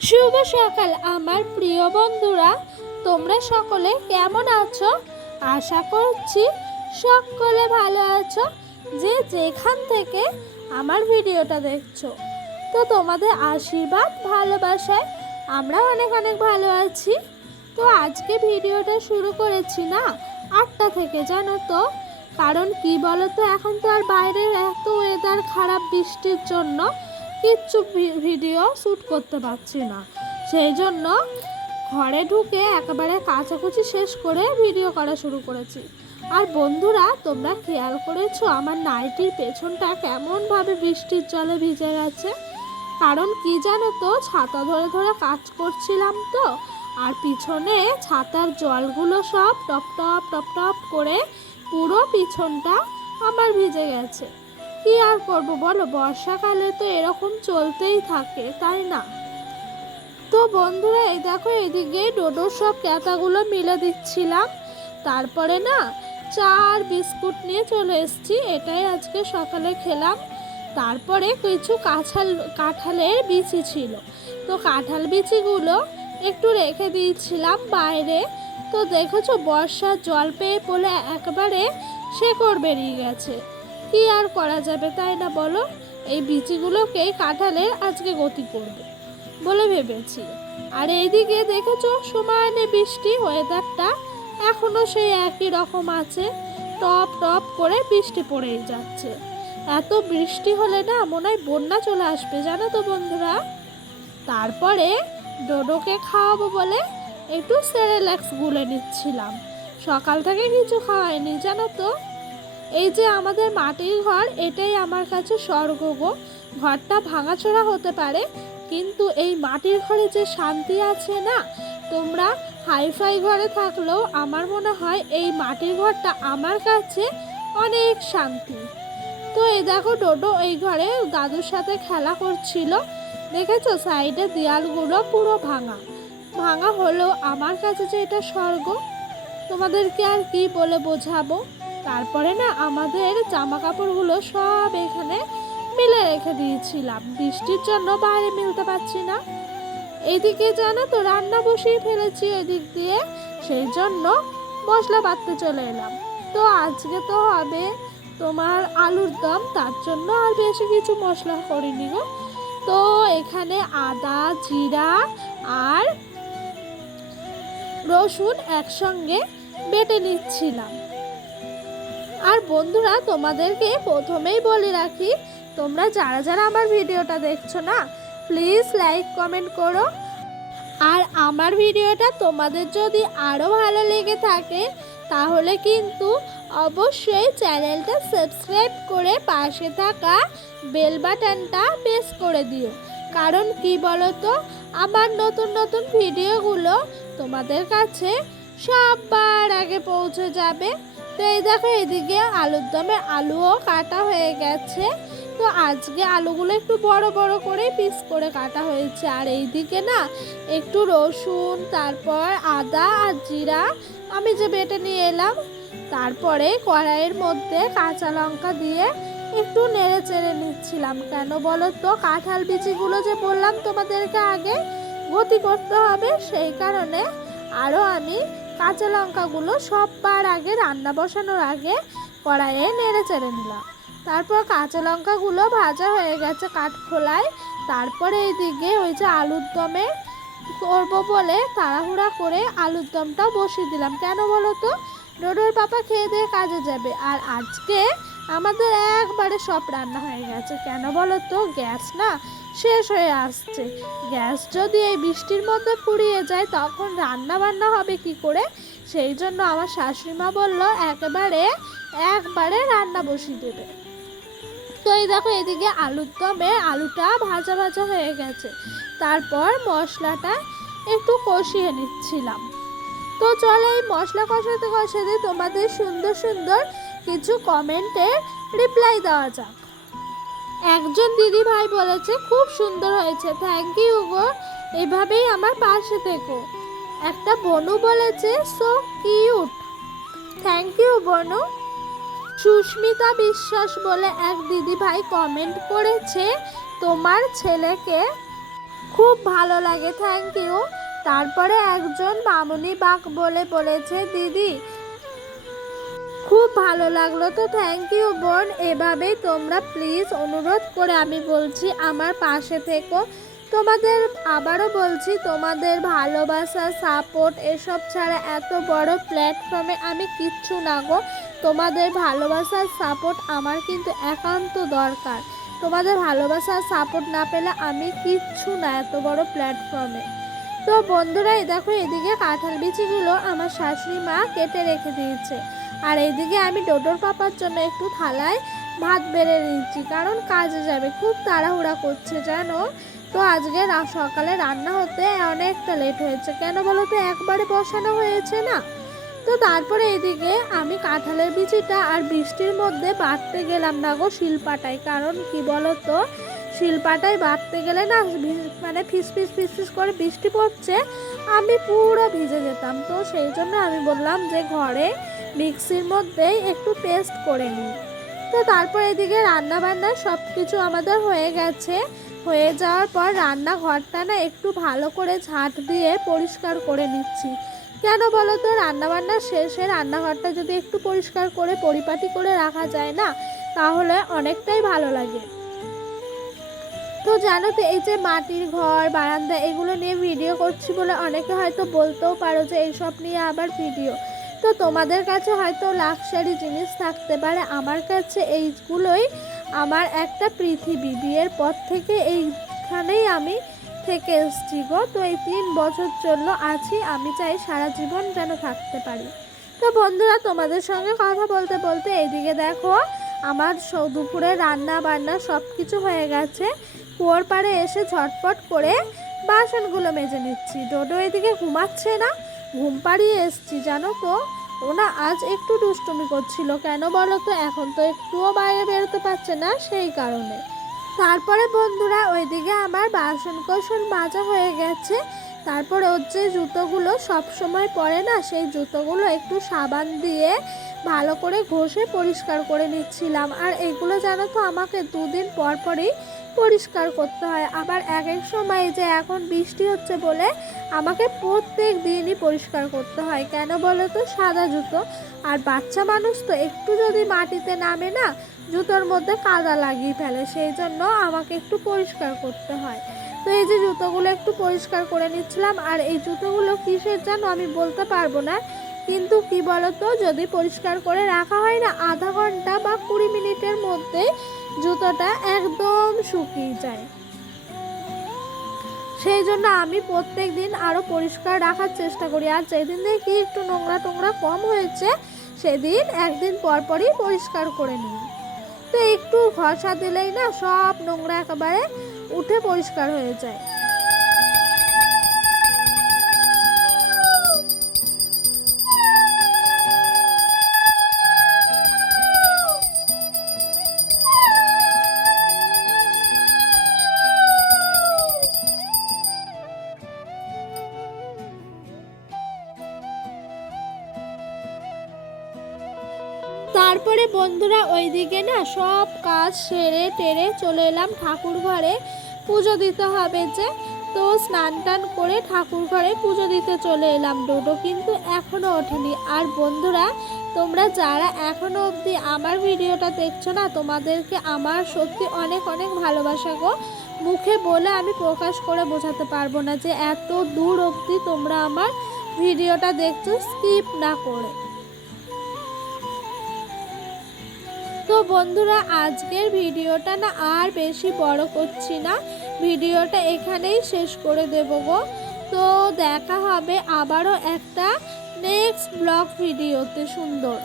শুভ সকাল আমার প্রিয় বন্ধুরা, তোমরা সকলে কেমন আছো? আশা করছি সকলে ভালো আছো। যে যেখান থেকে আমার ভিডিওটা দেখছো, তো তোমাদের আশীর্বাদ ভালোবাসায় আমরা অনেক অনেক ভালো আছি। তো আজকে ভিডিওটা শুরু করেছি না 8টা থেকে, জানো তো? কারণ কি বলো তো, এখন তো আর বাইরের এত ওয়েদার খারাপ, বৃষ্টির জন্য কিচ্ছু ভিডিও শ্যুট করতে পারছি না। সেই জন্য ঘরে ঢুকে একেবারে কাচাকুচি শেষ করে ভিডিও করা শুরু করেছি। আর বন্ধুরা, তোমরা খেয়াল করেছো আমার নাইটির পেছনটা কেমনভাবে বৃষ্টির জলে ভিজে গেছে? কারণ কি জানো তো, ছাতা ধরে ধরে কাজ করছিলাম তো, আর পিছনে ছাতার জলগুলো সব টপ টপ টপ টপ করে পুরো পিছনটা আমার ভিজে গেছে। কি আর করবো বলো, বর্ষাকালে তো এরকম চলতেই থাকে, তাই না? তো বন্ধুরা, এই দেখো এদিকে ডোডোর সব ক্যাতাগুলো মিলে দিচ্ছিলাম। তারপরে না চা আর বিস্কুট নিয়ে চলে এসেছি, এটাই আজকে সকালে খেলাম। তারপরে কিছু কাঁঠালের বিচি ছিল, তো কাঁঠাল বিচিগুলো একটু রেখে দিয়েছিলাম বাইরে। তো দেখেছো বর্ষার জল পেয়ে পড়ে একেবারে শেকড় বেরিয়ে গেছে। কি আর করা যাবে, তাই না বলো? এই বিচিগুলোকেই কাঁঠালের আজকে গতি করবে বলে ভেবেছি। আর এইদিকে দেখেছো সমানে বৃষ্টি, ওয়েদারটা এখনো সেই একই রকম আছে, টপ টপ করে বৃষ্টি পড়েই যাচ্ছে। এত বৃষ্টি হলে না মনে হয় বন্যা চলে আসবে, জানো তো বন্ধুরা। তারপরে ডোডোকে খাওয়াবো বলে একটু সেরেল্যাক্স গুলে নিচ্ছিলাম। সকাল থেকে কিছু খাওয়াইনি, জানো তো। এই যে আমাদের মাটির ঘর, এটাই আমার কাছে স্বর্গ গো। ঘরটা ভাঙাচোরা হতে পারে, কিন্তু এই মাটির ঘরে যে শান্তি আছে না, তোমরা হাইফাই ঘরে থাকলেও আমার মনে হয় এই মাটির ঘরটা আমার কাছে অনেক শান্তি। তো এই দেখো ডোডো এই ঘরে দাদুর সাথে খেলা করছিল। দেখেছো সাইডে দেয়ালগুলো পুরো ভাঙা ভাঙা হলেও আমার কাছে যে এটা স্বর্গ, তোমাদেরকে আর কি বলে বোঝাবো। তারপরে না আমাদের জামা কাপড়গুলো সব এখানে মিলে রেখে দিয়েছিলাম, বৃষ্টির জন্য বাইরে মিলতে পারছি না। এইদিকে জানো তো রান্না বসিয়ে ফেলেছি এদিক দিয়ে, সেই জন্য মশলা বাটতে চলে এলাম। তো আজকে তো হবে তোমার আলুর দম, তার জন্য আর বেশি কিছু মশলা করিনি গো। তো এখানে আদা, জিরা আর রসুন একসঙ্গে বেটে নিচ্ছিলাম। আর বন্ধুরা, তোমাদেরকে প্রথমেই বলে রাখি, তোমরা যারা যারা আমার ভিডিওটা দেখছো না, প্লিজ লাইক কমেন্ট করো। আর আমার ভিডিওটা তোমাদের যদি আরও ভালো লেগে থাকে, তাহলে কিন্তু অবশ্যই চ্যানেলটা সাবস্ক্রাইব করে পাশে থাকা বেল বাটনটা প্রেস করে দিও। কারণ কি বলো তো, আমার নতুন নতুন ভিডিওগুলো তোমাদের কাছে সবার আগে পৌঁছে যাবে। তো এই দেখো এদিকে আলুর দমে আলুও কাটা হয়ে গেছে। তো আজকে আলুগুলো একটু বড় বড় করে পিস করে কাটা হয়েছে। আর এইদিকে না একটু রসুন, তারপর আদা আর জিরা আমি যে বেটে নিয়ে এলাম, তারপরে কড়াইয়ের মধ্যে কাঁচা লঙ্কা দিয়ে একটু নেড়ে চেড়ে নিচ্ছিলাম। কেন বলো তো, কাঁঠাল বিচিগুলো যে বললাম তোমাদেরকে আগে গতি করতে হবে, সেই কারণে আরও আমি কাঁচা লঙ্কাগুলো সববার আগে রান্না বসানোর আগে কড়াইয়ে নেড়ে চেড়ে নিলাম। তারপর কাঁচা লঙ্কাগুলো ভাজা হয়ে গেছে কাঠখোলায়। তারপরে এইদিকে ওই যে আলুর দমে করবো বলে তাড়াহুড়া করে আলুর দমটাও বসিয়ে দিলাম। কেন বলো তো, ডোডোর পাপা খেয়ে দিয়ে কাজে যাবে। আর আজকে আমাদের একবারে সব রান্না হয়ে গেছে। কেন বলো তো, গ্যাস না শেষ হয়ে আসছে। গ্যাস যদি এই বৃষ্টির মধ্যে ফুরিয়ে যায়, তখন রান্না বান্না হবে কি করে? সেই জন্য আমার শাশুড়িমা বলল একবারে রান্না বসিয়ে দেবে। তো এই দেখো এদিকে আলুর দমে আলুটা ভাজা ভাজা হয়ে গেছে। তারপর মশলাটা একটু কষিয়ে নিচ্ছিলাম। তো চলো এই মশলা কষাতে কষাতে তোমাদের সুন্দর সুন্দর কিছু কমেন্টের রিপ্লাই দেওয়া যাক। একজন দিদি ভাই বলেছে খুব সুন্দর হয়েছে, থ্যাংক ইউ গো, এভাবেই আমার পাশে থেকো। একটা বনু বলেছে সো কিউট, থ্যাংক ইউ বনু। সুস্মিতা বিশ্বাস বলে এক দিদি ভাই কমেন্ট করেছে, তোমার ছেলেকে খুব ভালো লাগে, থ্যাংক ইউ। তারপরে একজন মামুনি বাক বলেছে, দিদি খুব ভালো লাগলো। তো থ্যাংক ইউ বোন, এভাবেই তোমরা প্লিজ অনুরোধ করে আমি বলছি আমার পাশে থেকো। তোমাদের আবারও বলছি, তোমাদের ভালোবাসা, সাপোর্ট এসব ছাড়া এত বড় প্ল্যাটফর্মে আমি কিচ্ছু না গো। তোমাদের ভালোবাসার সাপোর্ট আমার কিন্তু একান্ত দরকার। তোমাদের ভালোবাসার সাপোর্ট না পেলে আমি কিচ্ছু না এত বড় প্ল্যাটফর্মে। তো বন্ধুরা, এই দেখো এদিকে কাঁঠাল বিচিগুলো আমার শাশুড়ি মা কেটে রেখে দিয়েছে, আর এইদিকে আমি ডোডোর পাপার জন্য একটু থালায় ভাত বেড়ে নিচ্ছি, কারণ কাজে যাবে, খুব তাড়াহুড়া করছে জানো। তো আজকে সকালে রান্না হতে অনেকটা লেট হয়েছে, কেন বলো তো, একবারে বসানো হয়েছে না। তো তারপরে এদিকে আমি কাঁঠালের বিচিটা আর বৃষ্টির মধ্যে বাটতে গেলাম না গো শিলপাটায়, কারণ কি বলো তো, শিলপাটায় বাটতে গেলে না মানে ফিস ফিস করে বৃষ্টি পড়ছে, আমি পুরো ভিজে যেতাম। তো সেই জন্য আমি বললাম যে ঘরে মিক্সির মধ্যেই একটু পেস্ট করে নিই। তো তারপর এদিকে রান্না বান্না সব কিছু আমাদের হয়ে গেছে। হয়ে যাওয়ার পর রান্নাঘরটা না একটু ভালো করে ঝাঁট দিয়ে পরিষ্কার করে নিচ্ছি। কেন বলো তো, রান্নাবান্না শেষে রান্নাঘরটা যদি একটু পরিষ্কার করে পরিপাটি করে রাখা যায় না, তাহলে অনেকটাই ভালো লাগে। তো জানো তো, এই যে মাটির ঘর, বারান্দা এগুলো নিয়ে ভিডিও করছি বলে অনেকে হয়তো বলতেও পারো যে এইসব নিয়ে আবার ভিডিও। তো তোমাদের কাছে হয়তো লাক্সারি জিনিস থাকতে পারে, আমার কাছে এইগুলোই আমার একটা পৃথিবী। বিয়ের পর থেকে এইখানেই আমি থেকে এসছি গো। তো এই 3 বছর চললো আছি, আমি চাই সারা জীবন যেন থাকতে পারি। তো বন্ধুরা, তোমাদের সঙ্গে কথা বলতে বলতে এইদিকে দেখো আমার দুপুরে রান্না বান্না সব কিছু হয়ে গেছে। কুয়োর পাড়ে এসে ঝটপট করে বাসনগুলো মেজে নিচ্ছি। ডোডো এদিকে ঘুমাচ্ছে না, ঘুম পাড়িয়ে এসছি জানো তো। ও না আজ একটু দুষ্টুমি করছিল, কেন বলো তো, এখন তো একটুও বাইরে বেরোতে পারছে না, সেই কারণে। তারপরে বন্ধুরা, ওইদিকে আমার বাসন কোসন মাজা হয়ে গেছে। তারপর ওর যে জুতোগুলো সব সময় পরে না, সেই জুতোগুলো একটু সাবান দিয়ে ভালো করে ঘষে পরিষ্কার করে নিচ্ছিলাম। আর এগুলো জানো তো আমাকে 2 দিন পর পরই পরিষ্কার করতে হয়। আবার এক এক সময় যে এখন বৃষ্টি হচ্ছে বলে আমাকে প্রত্যেক দিনই পরিষ্কার করতে হয়, কেন বলো তো, সাদা জুতো। আর বাচ্চা মানুষ তো একটু যদি মাটিতে নামে না, জুতোর মধ্যে কাদা লাগিয়ে ফেলে, সেই জন্য আমাকে একটু পরিষ্কার করতে হয়। তো এই যে জুতোগুলো একটু পরিষ্কার করে নিচ্ছিলাম। আর এই জুতোগুলো কিসের জানো আমি বলতে পারবো না, কিন্তু কি বলতো, যদি পরিষ্কার করে রাখা হয় না, আধা ঘন্টা বা 20 মিনিটের মধ্যে জুতোটা একদম শুকিয়ে যায়। সেই জন্য আমি প্রত্যেক দিন আরও পরিষ্কার রাখার চেষ্টা করি। আর যেদিন দেখি একটু নোংরা টোংরা কম হয়েছে, সেদিন একদিন পর পরই পরিষ্কার করে নিই। তো একটু ঘষা দিলেই না সব নোংরা একেবারে উঠে পরিষ্কার হয়ে যায়। তারপরে বন্ধুরা, ওইদিকে না সব কাজ সেরে টেরে চলে এলাম ঠাকুর ঘরে। পুজো দিতে হবে যে, তো স্নান টান করে ঠাকুর ঘরে পুজো দিতে চলে এলাম। ডোডো কিন্তু এখনও ওঠেনি। আর বন্ধুরা, তোমরা যারা এখনও অবধি আমার ভিডিওটা দেখছো না, তোমাদেরকে আমার সত্যি অনেক অনেক ভালোবাসা গো। মুখে বলে আমি প্রকাশ করে বোঝাতে পারবো না যে এত দূর অবধি তোমরা আমার ভিডিওটা দেখছো স্কিপ না করে। তো বন্ধুরা, আজকের ভিডিওটা না আর বেশি বড় করছি না, ভিডিওটা এখানেই শেষ করে দেব গো। তো দেখা হবে আবারও একটা নেক্সট ব্লগ ভিডিওতে। সুন্দর।